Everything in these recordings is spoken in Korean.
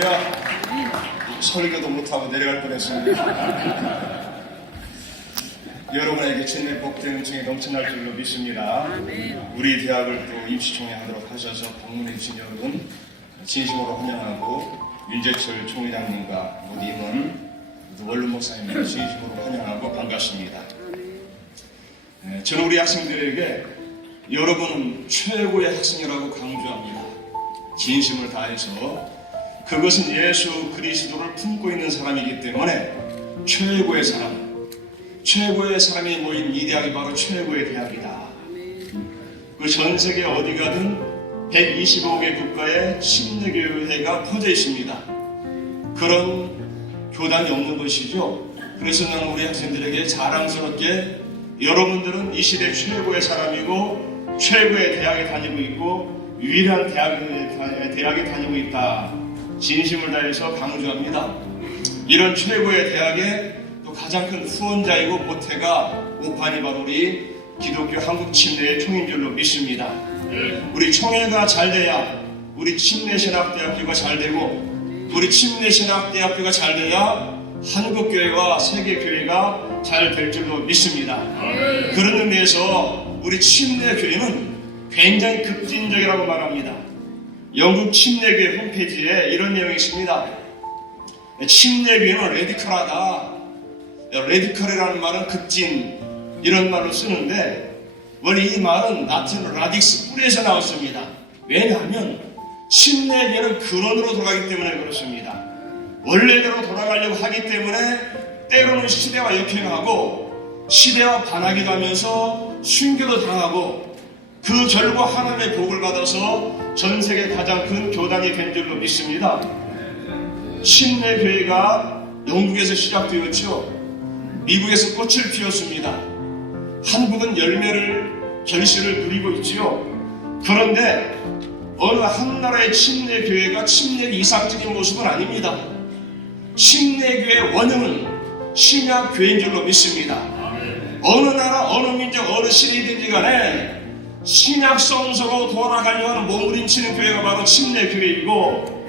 할렐루야. 설교도 못하고 내려갈 뻔했습니다. 여러분에게 주님의 복된 은총이 넘쳐날 줄로 믿습니다. 우리 대학을 또 임시총회하도록 하셔서 방문해 주신 여러분 진심으로 환영하고, 윤재철 총회장님과 모임은 원룸 목사님을 진심으로 환영하고 반갑습니다. 저는 우리 학생들에게 여러분은 최고의 학생이라고 강조합니다. 진심을 다해서. 그것은 예수 그리스도를 품고 있는 사람이기 때문에 최고의 사람이 모인 이 대학이 바로 최고의 대학이다. 그 전 세계 어디 가든 125개 국가에 침례교회가 퍼져 있습니다. 그런 교단이 없는 것이죠. 그래서 나는 우리 학생들에게 자랑스럽게 여러분들은 이 시대 최고의 사람이고 최고의 대학에 다니고 있고 유일한 대학에 다니고 있다. 진심을 다해서 강조합니다. 이런 최고의 대학의 또 가장 큰 후원자이고 모태가 오판이 바로 우리 기독교 한국침례의 총인 줄로 믿습니다. 우리 총회가 잘 돼야 우리 침례신학대학교가 잘 되고, 우리 침례신학대학교가 잘 돼야 한국교회와 세계교회가 잘 될 줄로 믿습니다. 그런 의미에서 우리 침례교회는 굉장히 급진적이라고 말합니다. 영국 침례교회 홈페이지에 이런 내용이 있습니다. 침례교회는 레디컬하다. 레디컬이라는 말은 급진, 이런 말로 쓰는데 원래 이 말은 라틴어 라딕스 뿌리에서 나왔습니다. 왜냐하면 침례교회는 근원으로 돌아가기 때문에 그렇습니다. 원래대로 돌아가려고 하기 때문에 때로는 시대와 역행하고 시대와 반하기도 하면서 순교도 당하고, 그 결과 하나님의 복을 받아서 전 세계 가장 큰 교단이 된 줄로 믿습니다. 침례교회가 영국에서 시작되었죠. 미국에서 꽃을 피웠습니다. 한국은 결실을 누리고 있지요. 그런데 어느 한 나라의 침례교회가 침례 이상적인 모습은 아닙니다. 침례교회의 원형은 신약교회인 줄로 믿습니다. 어느 나라, 어느 민족, 어느 시대든지 간에 신약 성서로 돌아가려 하는 몸부림치는 교회가 바로 침례교회이고,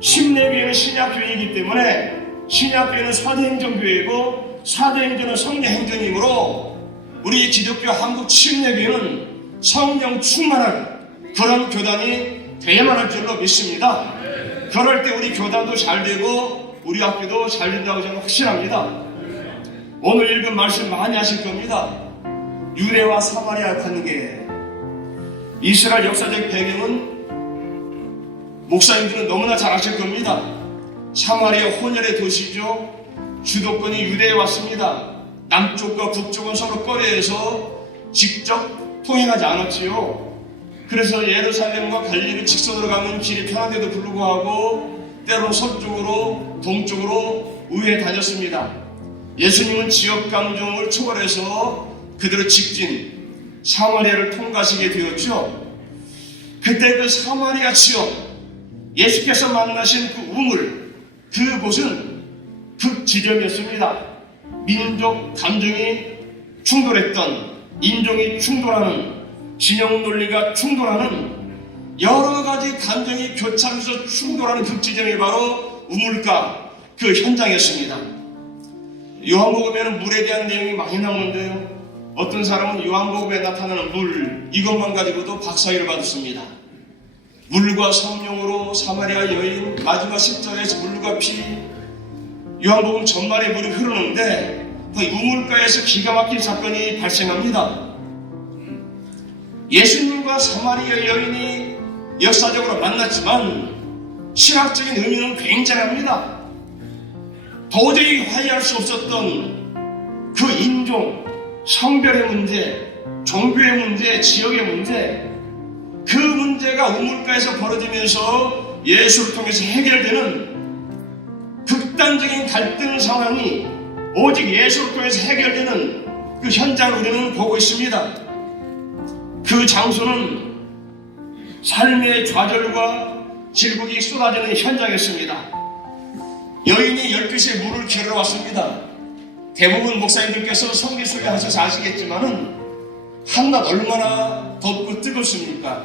침례교회는 신약교회이기 때문에 신약교회는 사도행전교회이고 사도행전은 성령행전이므로 우리 기독교 한국 침례교회는 성령 충만한 그런 교단이 되야만 할 줄로 믿습니다. 그럴 때 우리 교단도 잘 되고 우리 학교도 잘 된다고 저는 확신합니다. 오늘 읽은 말씀 많이 하실 겁니다. 유대와 사마리아 관계, 이스라엘 역사적 배경은 목사님들은 너무나 잘 아실 겁니다. 사마리아 혼혈의 도시죠. 주도권이 유대에 왔습니다. 남쪽과 북쪽은 서로 거리에서 직접 통행하지 않았지요. 그래서 예루살렘과 갈릴리 직선으로 가면 길이 편한데도 불구하고 때로 서쪽으로 동쪽으로 우회해 다녔습니다. 예수님은 지역 감정을 초월해서 그대로 직진 사마리아를 통과하시게 되었죠. 그때 그 사마리아 지역, 예수께서 만나신 그 우물, 그곳은 극지점이었습니다. 민족 감정이 충돌했던, 인종이 충돌하는, 진영 논리가 충돌하는, 여러 가지 감정이 교차하면서 충돌하는 극지점이 바로 우물가 그 현장이었습니다. 요한복음에는 물에 대한 내용이 많이 나오는데요, 어떤 사람은 요한복음에 나타나는 물 이것만 가지고도 박사위를 받았습니다. 물과 성령으로 사마리아 여인, 마지막 10절에서 물과 피, 요한복음 전말에 물이 흐르는데 그 우물가에서 기가 막힌 사건이 발생합니다. 예수님과 사마리아 여인이 역사적으로 만났지만 신학적인 의미는 굉장합니다. 도저히 화해할 수 없었던 그 인종, 성별의 문제, 종교의 문제, 지역의 문제, 그 문제가 우물가에서 벌어지면서 예수를 통해서 해결되는 극단적인 갈등 상황이 오직 예수를 통해서 해결되는 그 현장을 우리는 보고 있습니다. 그 장소는 삶의 좌절과 질곡이 쏟아지는 현장이었습니다. 여인이 12시에 물을 길러 왔습니다. 대부분 목사님들께서 성기소개 하셔서 아시겠지만은 한낮 얼마나 덥고 뜨겁습니까?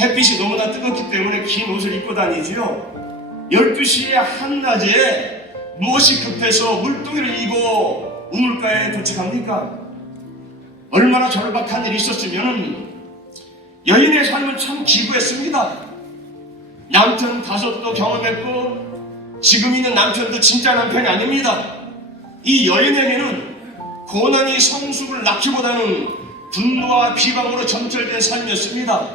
햇빛이 너무나 뜨겁기 때문에 긴 옷을 입고 다니지요. 12시의 한낮에 무엇이 급해서 물동이를 이고 우물가에 도착합니까? 얼마나 절박한 일이 있었으면 여인의 삶은 참 기구했습니다. 남편 5도 경험했고 지금 있는 남편도 진짜 남편이 아닙니다. 이 여인에게는 고난이 성숙을 낳기보다는 분노와 비방으로 점철된 삶이었습니다.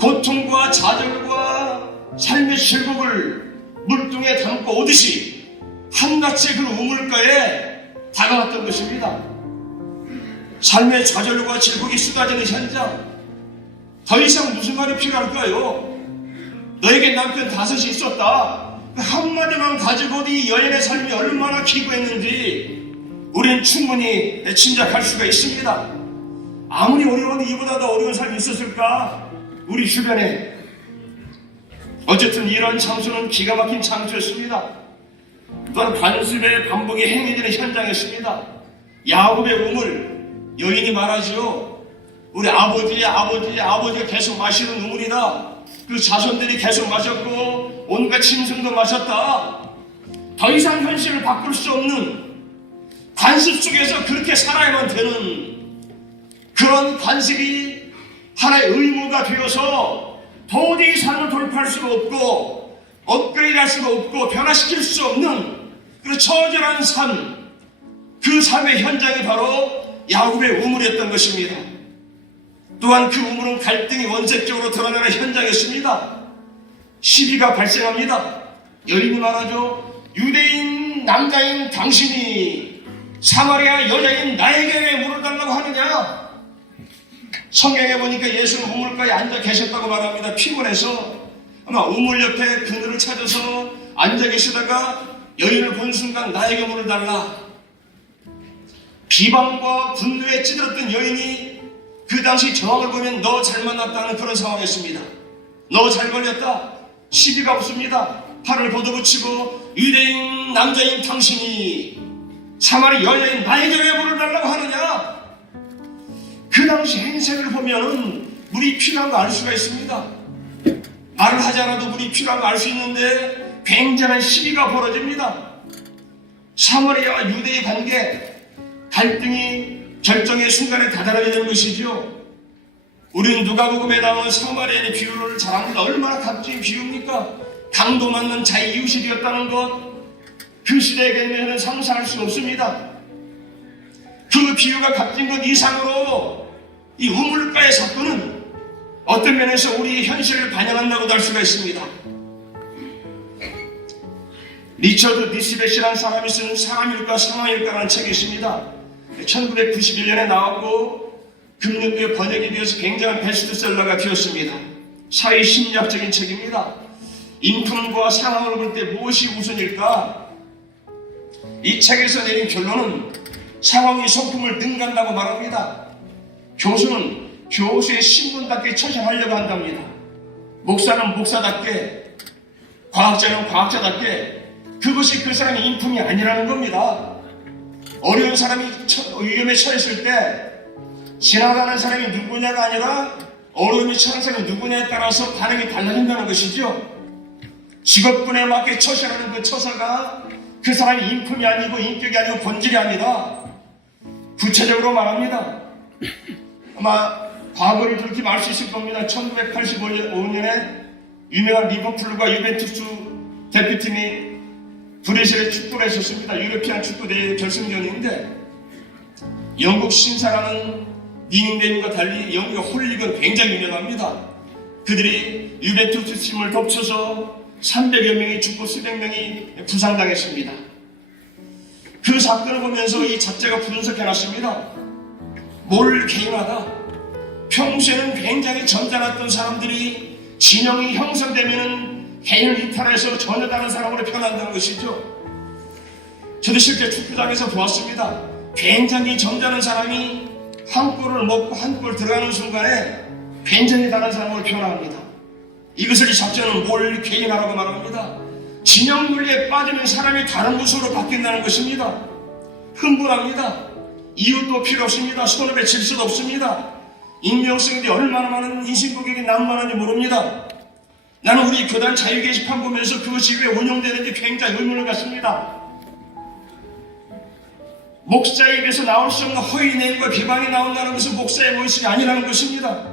고통과 좌절과 삶의 실곡을 물통에 담고 오듯이 한낮의 그 우물가에 다가왔던 것입니다. 삶의 좌절과 질곡이 쏟아지는 현장, 더 이상 무슨 말이 필요할까요? 너에게 남편 5이 있었다. 그 한마디만 가지고도 이 여인의 삶이 얼마나 기구했는지 우리는 충분히 짐작할 수가 있습니다. 아무리 어려워도 이보다 더 어려운 삶이 있었을까? 우리 주변에. 어쨌든 이런 장소는 기가 막힌 장소였습니다. 또한 관습의 반복이 행해지는 현장이었습니다. 야곱의 우물, 여인이 말하지요. 우리 아버지가 계속 마시는 우물이다. 그 자손들이 계속 마셨고 온갖 짐승도 마셨다. 더 이상 현실을 바꿀 수 없는 관습 속에서 그렇게 살아야만 되는 그런 관습이 하나의 의무가 되어서 도저히 삶을 돌파할 수가 없고 업그레이드 할 수가 없고 변화시킬 수 없는 그 처절한 삶, 그 삶의 현장이 바로 야곱의 우물이었던 것입니다. 또한 그 우물은 갈등이 원색적으로 드러나는 현장이었습니다. 시비가 발생합니다. 여인이 말하죠. 유대인 남자인 당신이 사마리아 여자인 나에게 왜 물을 달라고 하느냐? 성경에 보니까 예수는 우물가에 앉아 계셨다고 말합니다. 피곤해서 아마 우물 옆에 그늘을 찾아서 앉아 계시다가 여인을 본 순간 나에게 물을 달라. 비방과 분노에 찌들었던 여인이 그 당시 정황을 보면 너 잘 만났다는 그런 상황이었습니다. 너 잘 걸렸다. 시비가 없습니다. 팔을 걷어붙이고 유대인 남자인 당신이 사마리 여자인 나에게 왜 물을 달라고 하느냐? 그 당시 행색을 보면 물이 필요한 거 알 수가 있습니다. 말을 하지 않아도 물이 필요한 거 알 수 있는데 굉장한 시비가 벌어집니다. 사마리아와 유대의 관계, 갈등이 결정의 순간에 다다르게 되는 것이죠. 우리는 누가복음에 나오는 사마리아인의 비유를 잘 압니다. 얼마나 값진 비유입니까? 강도 맞는 자의 이웃이 되었다는 것, 그 시대의 개념에는 상상할 수 없습니다. 그 비유가 값진 것 이상으로 이 우물가의 사건은 어떤 면에서 우리의 현실을 반영한다고도 할 수가 있습니다. 리처드 니스벳이라는 사람이 쓴 사람일까 상황일까라는 책이 있습니다. 1991년에 나왔고 금년도에 번역이 되어서 굉장한 베스트셀러가 되었습니다. 사회 심리학적인 책입니다. 인품과 상황을 볼 때 무엇이 우선일까? 이 책에서 내린 결론은 상황이 성품을 능가한다고 말합니다. 교수는 교수의 신분답게 처신하려고 한답니다. 목사는 목사답게, 과학자는 과학자답게. 그것이 그 사람의 인품이 아니라는 겁니다. 어려운 사람이 위험에 처했을 때 지나가는 사람이 누구냐가 아니라 어려움이 처한 사람이 누구냐에 따라서 반응이 달라진다는 것이죠. 직업군에 맞게 처신하는 그 처사가 그 사람의 인품이 아니고 인격이 아니고 본질이 아니라 구체적으로 말합니다. 아마 과거를 그렇게 말 수 있을 겁니다. 1985년에 유명한 리버풀과 유벤투스 대표팀이 브레실에 축구를 했었습니다. 유로피안 축구대회 결승전인데 영국 신사라는 닉네임과 달리 영국의 홀릭은 굉장히 유명합니다. 그들이 유벤투스 팀을 덮쳐서 300여 명이 죽고 수백 명이 부상당했습니다. 그 사건을 보면서 이 작자가 분석해놨습니다. 뭘 개인하다. 평소에는 굉장히 점잖았던 사람들이 진영이 형성되면 개인을 이탈해서 전혀 다른 사람으로 변한다는 것이죠. 저도 실제 축구장에서 보았습니다. 굉장히 점잖은 사람이 한 골을 먹고 한 골 들어가는 순간에 굉장히 다른 사람으로 변화합니다. 이것을 이 작자는 뭘 개인하라고 말합니다. 진영 논리에 빠지면 사람이 다른 모습으로 바뀐다는 것입니다. 흥분합니다. 이유도 필요 없습니다. 손업에 질서도 없습니다. 익명성인데 얼마나 많은 인신고객이 난무하는지 모릅니다. 나는 우리 교단 자유 게시판 보면서 그것이 왜 운영되는지 굉장히 의문을 갖습니다. 목사의 입에서 나올 수 없는 허위 내용과 비방이 나온다는 것은 목사의 모습이 아니라는 것입니다.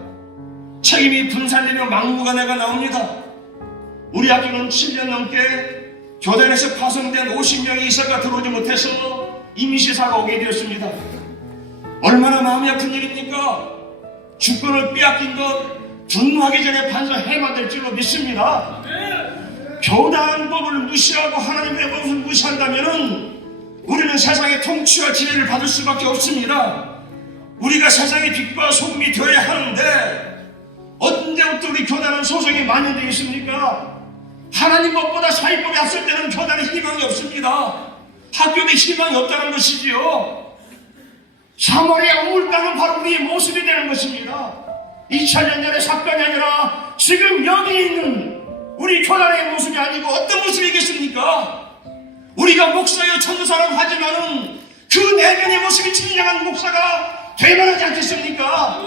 책임이 분산되며 막무가내가 나옵니다. 우리 학교는 7년 넘게 교단에서 파송된 50명의 이사가 들어오지 못해서 임시사가 오게 되었습니다. 얼마나 마음이 아픈 일입니까? 주권을 빼앗긴 것 분노하기 전에 반성해야 될 줄로 믿습니다. 교단법을 무시하고 하나님의 법을 무시한다면 우리는 세상의 통치와 지혜를 받을 수밖에 없습니다. 우리가 세상의 빛과 소금이 되어야 하는데 언제부터 우리 교단은 소송이 만연되어 있습니까? 하나님 법보다 사회법이 앞설 때는 교단에 희망이 없습니다. 학교에 희망이 없다는 것이지요. 3월의 우울감은 바로 우리의 모습이 되는 것입니다. 2000년 전의 사건이 아니라 지금 여기 있는 우리 교단의 모습이 아니고 어떤 모습이겠습니까? 우리가 목사여 전도사라고 하지만은 그 내면의 모습이 진정한 목사가 되만하지 않겠습니까?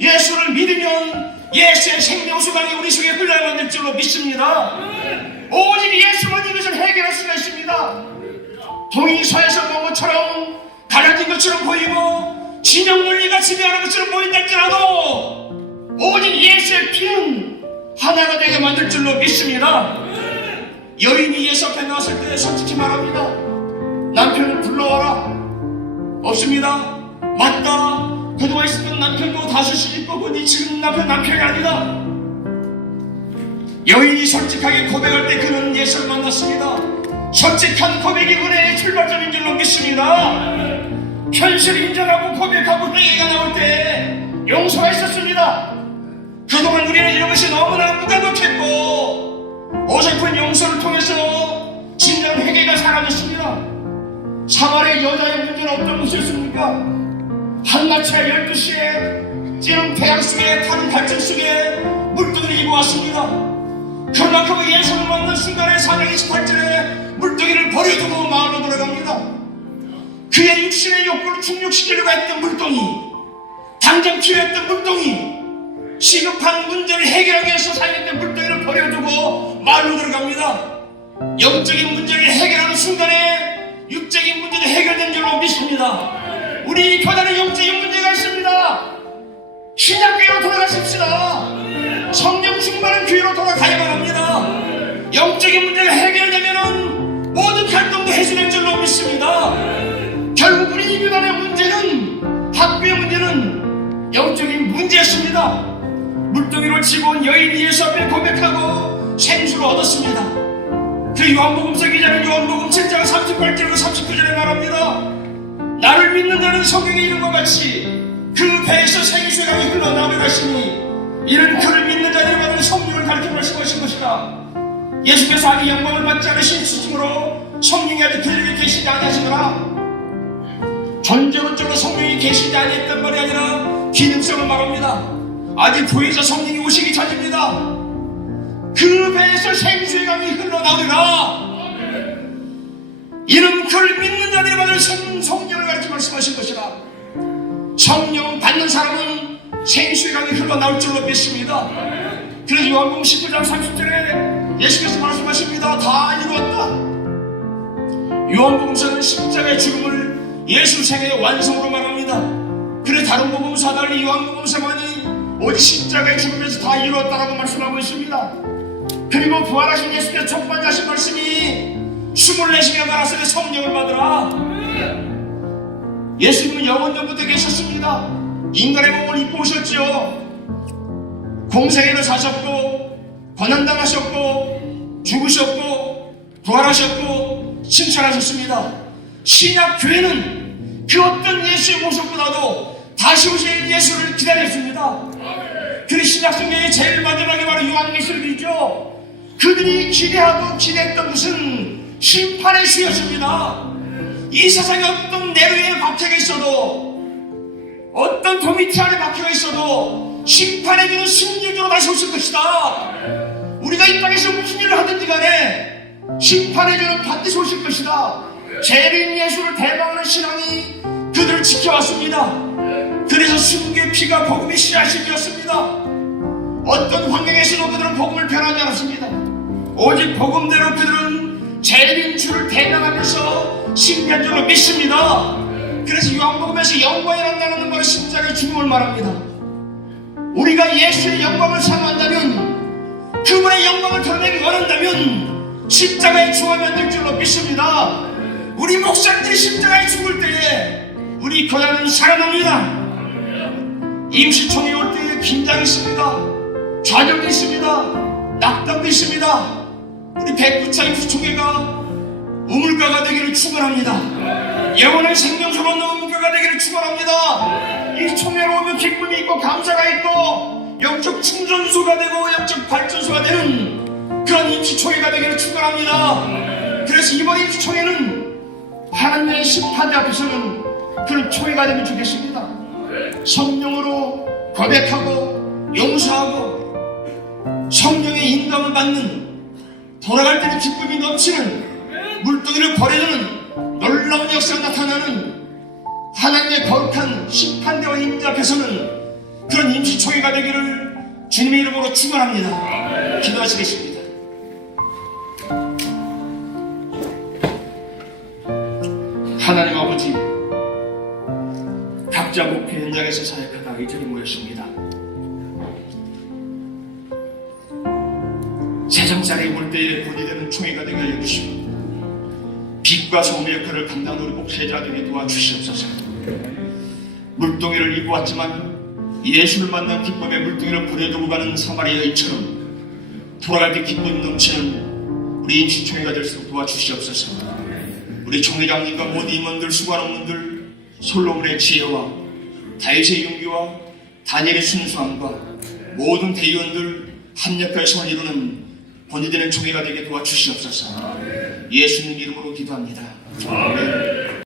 예수를 믿으면 예수의 생명수강이 우리 속에 흘러야만 될 줄로 믿습니다. 오직 예수만 이것을 해결할 수가 있습니다. 동의서에서 본 것처럼 가려진 것처럼 보이고 진영 논리가 지배하는 것처럼 보인다 할지라도 오직 예수의 피는 하나가 되게 만들 줄로 믿습니다. 여인이 예수 앞에 나왔을 때 솔직히 말합니다. 남편을 불러와라. 없습니다. 맞다. 그동안 있었던 남편도 다시 시집고 보니 지금 남편이 아니다. 여인이 솔직하게 고백할 때 그는 예수를 만났습니다. 솔직한 고백이 은혜의 출발점인 줄로 믿습니다. 현실을 인정하고 고백하고 회개가 나올 때 용서가 있었습니다. 그동안 우리는 이런 것이 너무나 무가독했고 어설픈 용서를 통해서 진정 회개가 사라졌습니다. 3월의 여자의 문제는 어떤 것이었습니까? 한낮에 12시에 찌른 태양 속에 타는 갈증 속에 물동이를 입고 왔습니다. 그러나 그 예수를 만난 순간에 4장 28절에 물동이를 버려두고 마을로 돌아갑니다. 그의 육신의 욕구를 충족시키려고 했던 물동이, 당장 필요했던 물동이, 시급한 문제를 해결하기 위해서 사용했던 물동이를 버려두고 마을로 들어갑니다. 영적인 문제를 해결하는 순간에 육적인 문제도 해결된 줄로 믿습니다. 우리 교단에 영적인 문제가 있습니다. 신약교회로 돌아가십시다. 성령 충만한 교회로 돌아가야만 합니다. 영적인 문제가 해결되면 모든 활동도 해소될 줄로 믿습니다. 결국 우리 교단의 문제는, 학교의 문제는 영적인 문제였습니다. 물동이로 치고 온 여인이 예수 앞에 고백하고 생수를 얻었습니다. 그 요한복음서 기자는 요한복음 7장 38절과 39절에 말합니다. 나를 믿는 자는 성경의 이름과 같이 그 배에서 생수의 강이 흘러나오게 하시니 이는 그를 믿는 자들이 받는 성령을 가르쳐 말씀하신 것이다. 예수께서 아직 영광을 받지 않으신 스승으로 성령이 아직 그들에게 계시지 않으시더라. 전제론적으로 성령이 계시지 않았단 말이 아니라 기능성을 말합니다. 아직 부에서 성령이 오시기 전입니다. 그 배에서 생수의 강이 흘러나오리라. 이는 그를 믿는 자들이 받을 성령을 가르쳐 말씀하신 것이라. 성령 받는 사람은 생수의 강이 흘러나올 줄로 믿습니다. 그래서 요한복음 19장 30절에 예수께서 말씀하십니다. 다 이루었다. 요한복음서는 십자가의 죽음을 예수 생애의 완성으로 말합니다. 그래 다른 복음서와 달리 요한복음서만이 오직 십자가의 죽음에서 다 이루었다라고 말씀하고 있습니다. 그리고 부활하신 예수께서 첫 번째 하신 말씀이 24시간 나라서의 성령을 받으라. 예수님은 영원전부터 계셨습니다. 인간의 몸을 입고 오셨지요. 공생애를 사셨고 고난당하셨고 죽으셨고 부활하셨고 승천하셨습니다. 신약 교회는 그 어떤 예수의 모습보다도 다시 오실 예수를 기다렸습니다. 그 신약 성경의 제일 마지막에 바로 요한계시록이죠. 그들이 기대하고 기대했던 것은 심판의 주였습니다. 이 세상에 어떤 내루에 박혀가 있어도, 어떤 도미티 안에 박혀가 있어도 심판의 주는 승리주로 다시 오실 것이다. 우리가 이 땅에서 무슨 일을 하든지 간에 심판의 주는 반드시 오실 것이다. 재림 예수를 대망하는 신앙이 그들을 지켜왔습니다. 그래서 순교의 피가 복음의 씨앗이 되었습니다. 어떤 환경에서도 그들은 복음을 변하지 않았습니다. 오직 복음대로 그들은 재림인 주를 대명하면서 신비한적으로 믿습니다. 그래서 요한복음에서 영광이라는 단어는 바로 십자가의 죽음을 말합니다. 우리가 예수의 영광을 사모한다면, 그분의 영광을 드러내기 원한다면 십자가에 죽어야 될 줄로 믿습니다. 우리 목사님들이 십자가에 죽을 때에 우리 교회는 살아납니다. 임시총회 올 때에 긴장이 있습니다. 좌절도 있습니다. 낙담도 있습니다. 우리 백부차 임시총회가 우물가가 되기를 축원합니다. 영원한 생명수로 없는 우물가가 되기를 축원합니다. 이 총회로 오면 기쁨이 있고 감사가 있고 영적 충전소가 되고 영적 발전소가 되는 그런 임시총회가 되기를 축원합니다. 그래서 이번 임시총회는 하나님의 심판대 앞에서는 그런 총회가 되면 좋겠습니다. 성령으로 고백하고 용서하고 성령의 인도함을 받는, 돌아갈 때는 기쁨이 넘치는, 물동이를 버려주는 놀라운 역사가 나타나는 하나님의 거룩한 심판대와 임자 앞에서는 그런 임시총회가 되기를 주님의 이름으로 축원합니다. 기도하시겠습니다. 하나님 아버지, 각자 목회 현장에서 사역하다 이 자리에 모였습니다. 세상살이 올 때에 본이 되는 총회가 되게 하여 주시고, 빛과 소금의 역할을 감당하는 우리 목회자 되게 도와주시옵소서. 물동이를 입어왔지만 예수를 만난 기쁨의 물동이를 버려두고 가는 사마리아 여인처럼 돌아갈 때 기쁨 넘치는 우리 임시총회가 될 수 있도록 도와주시옵소서. 우리 총회장님과 모든 임원들, 수관원분들, 솔로몬의 지혜와 다윗의 용기와 다니엘의 순수함과 모든 대의원들 합력하여 손을 이루는 본이 되는 총회가 되게 도와주시옵소서. 예수님 이름으로 기도합니다. 아멘.